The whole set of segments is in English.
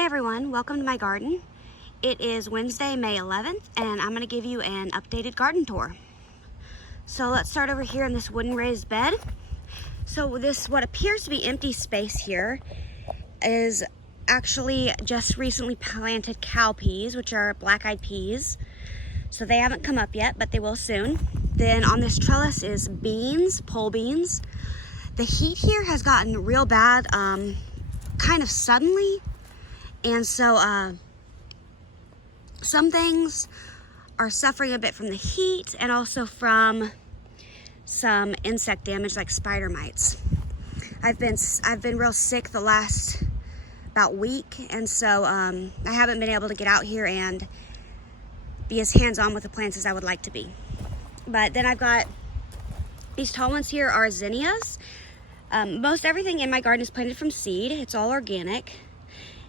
Hey everyone, welcome to my garden. It is Wednesday, May 11th, and I'm going to give you an updated garden tour. So let's start over here in this wooden raised bed. So this, what appears to be empty space here, is actually just recently planted cowpeas, which are black-eyed peas. So they haven't come up yet, but they will soon. Then on this trellis is beans, pole beans. The heat here has gotten real bad, kind of suddenly. And so some things are suffering a bit from the heat and also from some insect damage like spider mites. I've been real sick the last about week, and so I haven't been able to get out here and be as hands-on with the plants as I would like to be. But then I've got these tall ones here are zinnias. Most everything in my garden is planted from seed. It's all organic.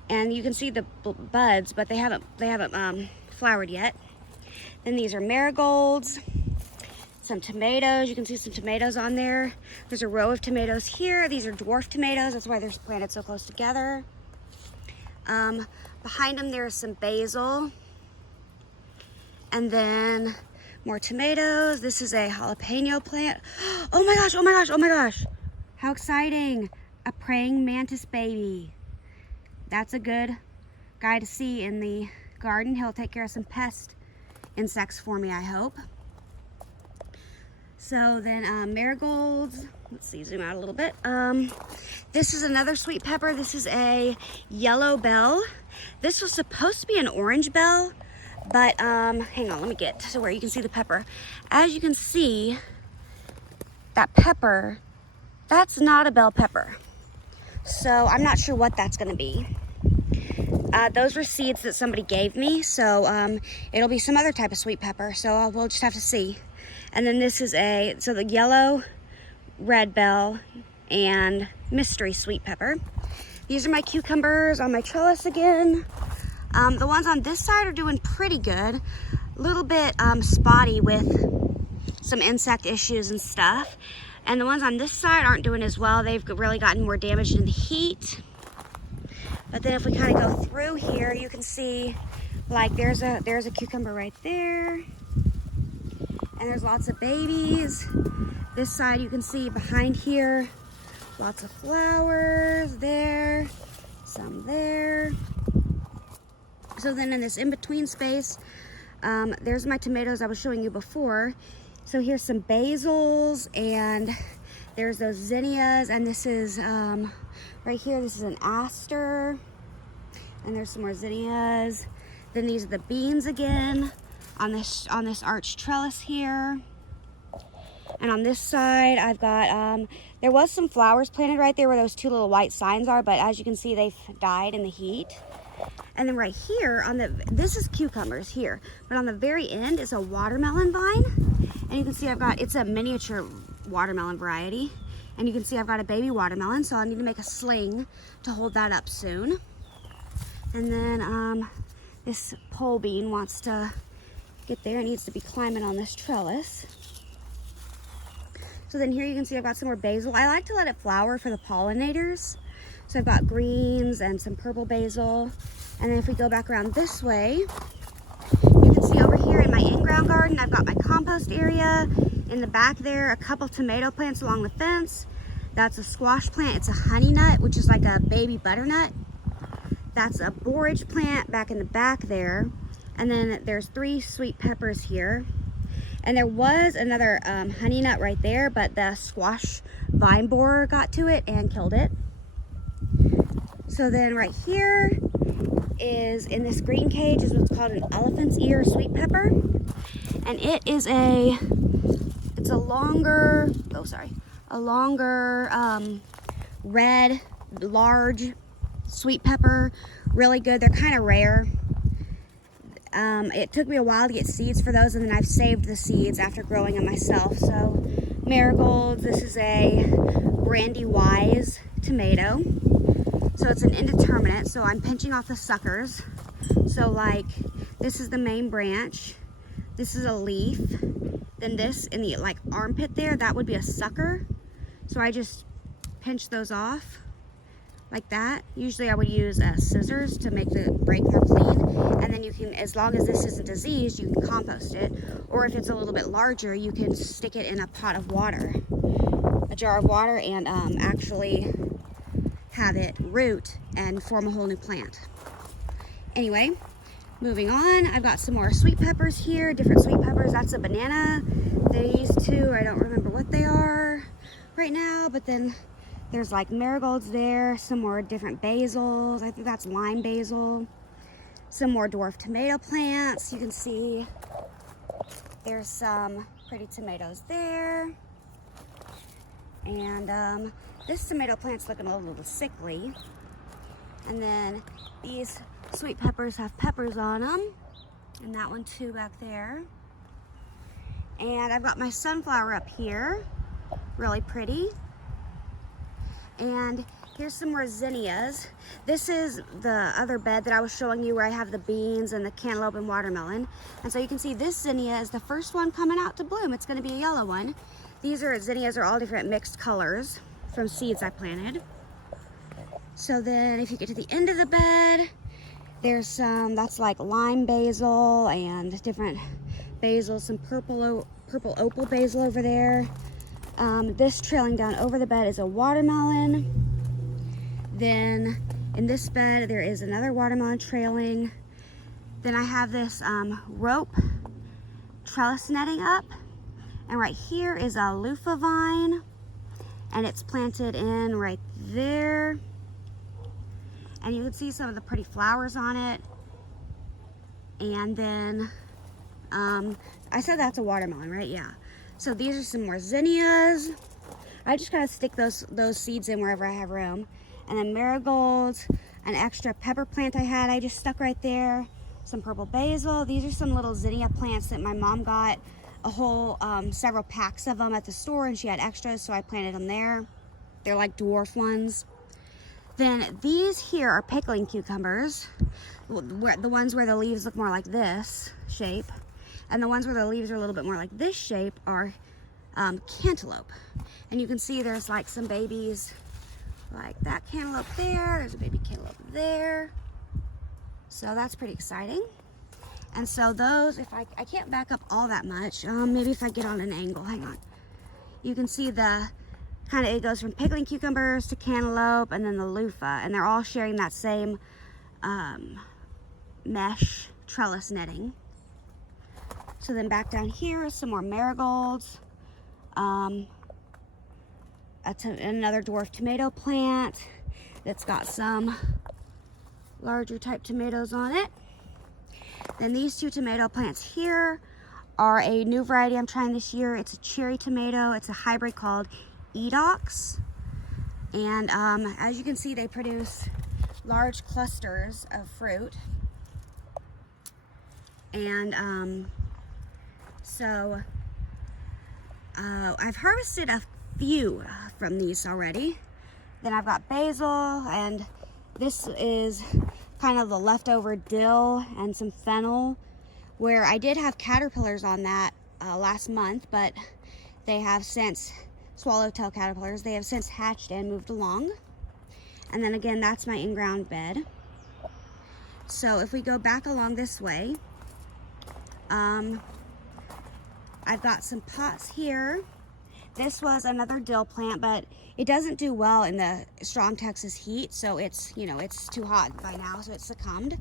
And you can see the buds, but they haven't flowered yet. Then these are marigolds, some tomatoes. You can see some tomatoes on there. There's a row of tomatoes here. These are dwarf tomatoes. That's why they're planted so close together. Behind them there's some basil. And then more tomatoes. This is a jalapeno plant. Oh my gosh, oh my gosh, oh my gosh. How exciting. A praying mantis baby. That's a good guy to see in the garden. He'll take care of some pest insects for me, I hope. So then marigolds. Let's see, zoom out a little bit. This is another sweet pepper. This is a yellow bell. This was supposed to be an orange bell, but hang on, let me get to where you can see the pepper. As you can see, that pepper, that's not a bell pepper. So I'm not sure what that's gonna be. Those were seeds that somebody gave me, so it'll be some other type of sweet pepper, so we'll just have to see. And then this is so the yellow, red bell, and mystery sweet pepper. These are my cucumbers on my trellis again. The ones on this side are doing pretty good. A little bit spotty with some insect issues and stuff. And the ones on this side aren't doing as well. They've really gotten more damaged in the heat. But then if we kind of go through here, you can see like there's a cucumber right there. And there's lots of babies. This side you can see behind here, lots of flowers there, some there. So then in this in-between space, there's my tomatoes I was showing you before. So here's some basils, and there's those zinnias, and this is right here, this is an aster, and there's some more zinnias. Then these are the beans again on this arched trellis here. And on this side I've got there was some flowers planted right there where those two little white signs are, but as you can see they've died in the heat. And then right here this is cucumbers here, but on the very end is a watermelon vine. And you can see it's a miniature watermelon variety. And you can see I've got a baby watermelon, so I'll need to make a sling to hold that up soon. And then this pole bean wants to get there. It needs to be climbing on this trellis. So then here you can see I've got some more basil. I like to let it flower for the pollinators. So I've got greens and some purple basil. And then if we go back around this way, you can see over here in my in-ground garden, I've got my compost area. In the back there, a couple tomato plants along the fence. That's a squash plant. It's a honey nut, which is like a baby butternut. That's a borage plant back in the back there. And then there's 3 sweet peppers here. And there was another honey nut right there, but the squash vine borer got to it and killed it. So then right here is, in this green cage, is what's called an elephant's ear sweet pepper. And it's a longer, red, large sweet pepper. Really good. They're kind of rare. It took me a while to get seeds for those, and then I've saved the seeds after growing them myself. So marigolds, this is a Brandy Wise tomato. So it's an indeterminate, so I'm pinching off the suckers. So like, this is the main branch. This is a leaf. Then this in the like armpit there, that would be a sucker. So I just pinch those off like that. Usually I would use scissors to break them clean, and then you can, as long as this isn't diseased, you can compost it. Or if it's a little bit larger, you can stick it in a pot of water, a jar of water, and actually have it root and form a whole new plant. Anyway, moving on, I've got some more sweet peppers here, different sweet peppers. That's a banana. These two, I don't remember what they are right now, but then there's like marigolds there, some more different basils. I think that's lime basil. Some more dwarf tomato plants. You can see there's some pretty tomatoes there. And this tomato plant's looking a little sickly. And then these sweet peppers have peppers on them. And that one too back there. And I've got my sunflower up here, really pretty. And here's some more zinnias. This is the other bed that I was showing you where I have the beans and the cantaloupe and watermelon. And so you can see this zinnia is the first one coming out to bloom. It's gonna be a yellow one. These zinnias are all different mixed colors from seeds I planted. So then if you get to the end of the bed, there's some, that's like lime basil and different basil, some purple opal basil over there. This trailing down over the bed is a watermelon. Then in this bed there is another watermelon trailing. Then I have this rope trellis netting up. And right here is a loofah vine. And it's planted in right there. And you can see some of the pretty flowers on it. And then, I said that's a watermelon, right? Yeah. So these are some more zinnias. I just kind of stick those seeds in wherever I have room. And then marigolds, an extra pepper plant I had, I just stuck right there. Some purple basil. These are some little zinnia plants that my mom got a whole, several packs of them at the store, and she had extras, so I planted them there. They're like dwarf ones. Then these here are pickling cucumbers. The ones where the leaves look more like this shape. And the ones where the leaves are a little bit more like this shape are cantaloupe. And you can see there's like some babies like that cantaloupe there. There's a baby cantaloupe there. So that's pretty exciting. And so those, if I can't back up all that much, maybe if I get on an angle, hang on. You can see the kind of, it goes from pickling cucumbers to cantaloupe and then the loofah. And they're all sharing that same mesh trellis netting. So then back down here is some more marigolds, another dwarf tomato plant that's got some larger type tomatoes on it. Then these two tomato plants here are a new variety I'm trying this year. It's a cherry tomato. It's a hybrid called Edox. And as you can see, they produce large clusters of fruit. And so I've harvested a few from these already. Then I've got basil, and this is kind of the leftover dill and some fennel, where I did have caterpillars on that last month, but they have since, swallowtail caterpillars, they have since hatched and moved along. And then again, that's my in-ground bed. So if we go back along this way, I've got some pots here. This was another dill plant, but it doesn't do well in the strong Texas heat, so it's, you know, it's too hot by now, so it succumbed.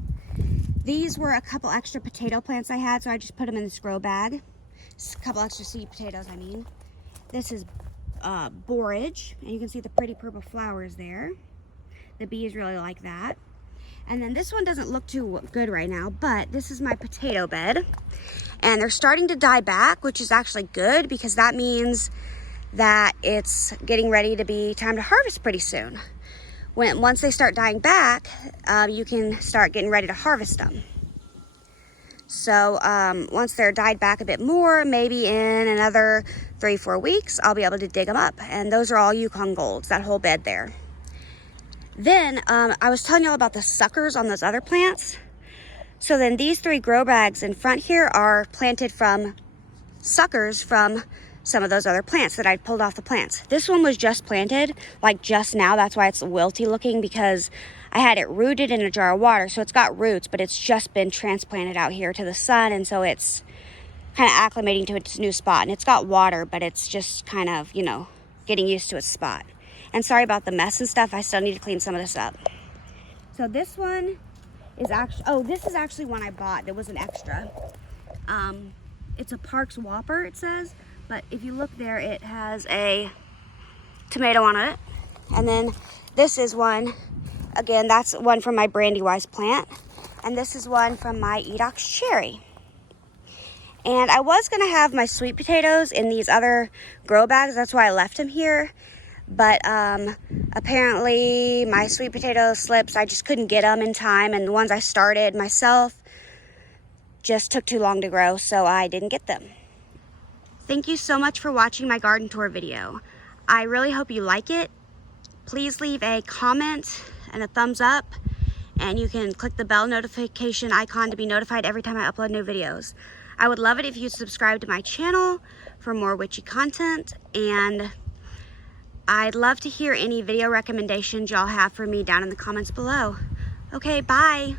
These were a couple extra potato plants I had, so I just put them in this grow bag. Just a couple extra seed potatoes, I mean. This is borage, and you can see the pretty purple flowers there. The bees really like that. And then this one doesn't look too good right now, but this is my potato bed. And they're starting to die back, which is actually good because that means that it's getting ready to be time to harvest pretty soon. Once they start dying back, you can start getting ready to harvest them. So once they're died back a bit more, maybe in another 3-4 weeks, I'll be able to dig them up. And those are all Yukon Golds, that whole bed there. Then I was telling you all about the suckers on those other plants. So then these 3 grow bags in front here are planted from suckers from some of those other plants that I'd pulled off the plants. This one was just planted, like just now. That's why it's wilty looking, because I had it rooted in a jar of water. So it's got roots, but it's just been transplanted out here to the sun. And so it's kind of acclimating to its new spot. And it's got water, but it's just kind of, you know, getting used to its spot. And sorry about the mess and stuff. I still need to clean some of this up. So this one is actually, oh, this is actually one I bought. It was an extra. It's a Parks Whopper, it says. But if you look there, it has a tomato on it. And then this is one, again, that's one from my Brandywise plant. And this is one from my Edox cherry. And I was gonna have my sweet potatoes in these other grow bags. That's why I left them here. But apparently my sweet potato slips, I just couldn't get them in time. And the ones I started myself just took too long to grow, so I didn't get them. Thank you so much for watching my garden tour video. I really hope you like it. Please leave a comment and a thumbs up, and you can click the bell notification icon to be notified every time I upload new videos. I would love it if you'd subscribe to my channel for more witchy content, and I'd love to hear any video recommendations y'all have for me down in the comments below. Okay, bye.